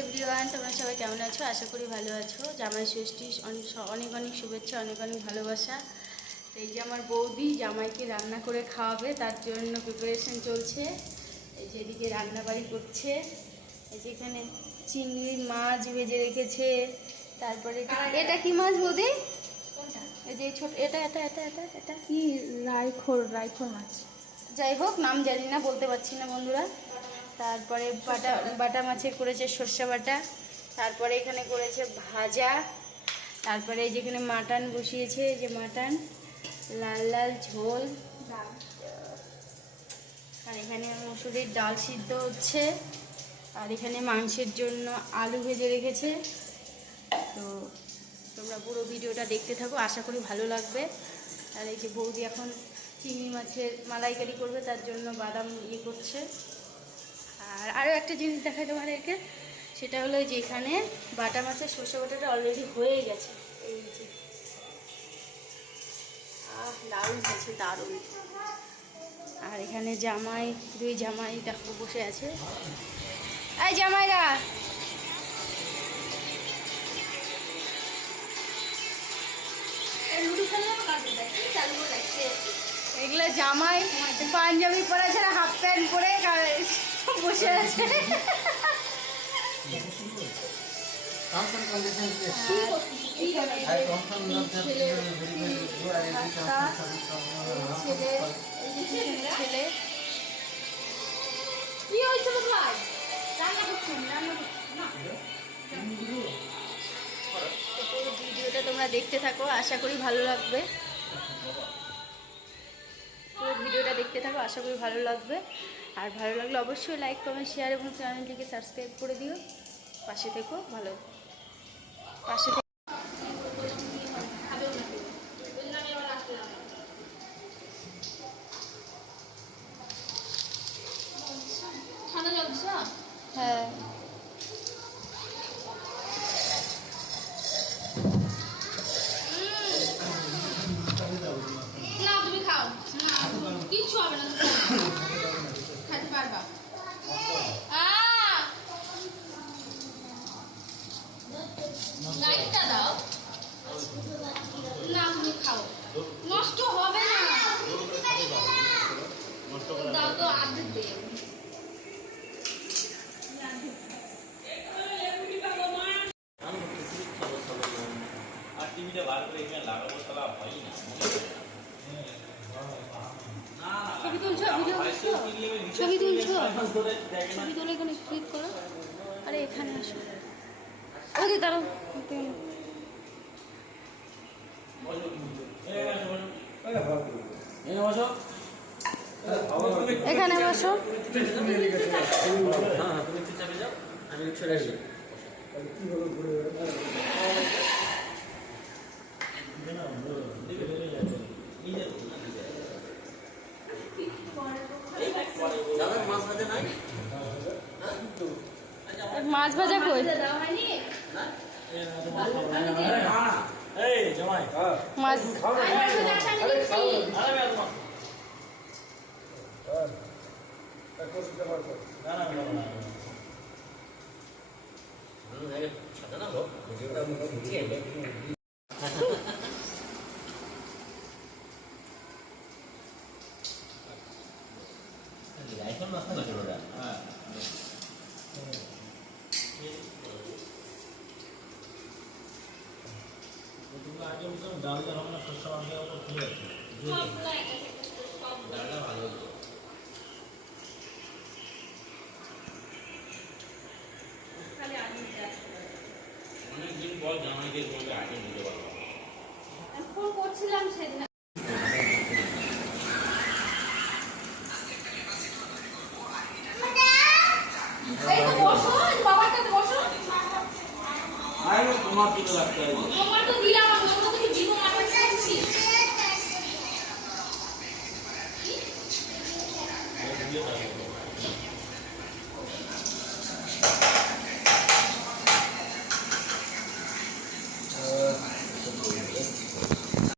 Everyone, তোমরা সবাই কেমন আছো? আশা করি ভালো আছো। জামাই ষষ্ঠী অনেক অনেক শুভেচ্ছা, অনেক অনেক ভালোবাসা। এই যে আমার বৌদি জামাইকে রান্না করে খাওয়াবে, তার জন্য প্রিপারেশন চলছে। এই যে এদিকে রান্নাবাড়ি করছে। এই যে এখানে চিংড়ি মাছ ভেজে রেখেছে। তারপরে এটা কি মাছ বৌদি? এই যে ছোট এটা এটা এটা এটা এটা কি রাইখোর মাছ, যাই হোক নাম জানি না, বলতে পারছি না বন্ধুরা। তারপরে বাটা মাছের করেছে সর্ষে বাটা। তারপরে এখানে করেছে ভাজা। তারপরে এই যেখানে মাটন বসিয়েছে, এই যে মাটন লাল লাল ঝোল। আর এখানে মসুরির ডাল সিদ্ধ হচ্ছে। আর এখানে মাংসের জন্য আলু ভেজে রেখেছে। তো তোমরা পুরো ভিডিওটা দেখতে থাকো, আশা করি ভালো লাগবে। আর এই যে বৌদি এখন চিংড়ি মাছের মালাইকারি করবে, তার জন্য বাদাম করছে। আর আরও একটা জিনিস দেখাই তোমাদেরকে, সেটা হলো যে এখানে বাটা মাছের সর্ষে বাটাটা অলরেডি হয়ে গেছে। এই যে দারুণ হয়েছে, দারুণ। আর এখানে দুই জামাই দেখো বসে আছে। এই জামাইরা, এগুলো জামাই পাঞ্জাবি পরে ছাড়া হাফ প্যান্ট পরে বসে আছে। ছেলে কি হয়েছিল ভাই? রান্না করছেন না? পুরো ভিডিওটা তোমরা দেখতে থাকো, আশা করি ভালো লাগবে। পুরো ভিডিওটা দেখতে থাকো, আশা করি ভালো লাগবে। আর ভালো লাগলে অবশ্যই লাইক কমেন্ট শেয়ার এবং চ্যানেলটিকে সাবস্ক্রাইব করে দিও। পাশে থেকো, ভালো পাশে থেকে। হ্যাঁ কিচ্ছু হবে না, খাইতে পারবা। লাইটটা দাও না, তুমি খাও, নষ্ট হবে না। দাও তো আর্ধেক দিয়ে। ছবি তুলছো, ভিডিও করছো, ছবি তুলছো, ছবি তুলে এখানে ক্লিক করো। আরে এখানে আসো, ওদের দাঁড়াও, এখানে বসো। মাছ ভাজা কই? মাছ ডালটা হবে না, শস্য মাংস খুলে আছে, ডালটা ভালো হতো। অনেকদিন পর জামাইদের মধ্যে আইটেম দিতে পারবো। ফোন করছিলাম সেদিন। তোমার দিকে লাগতে হবে, তোমার তো দিলাম, তুমি জীবন আমার চাইছি। দিয়ে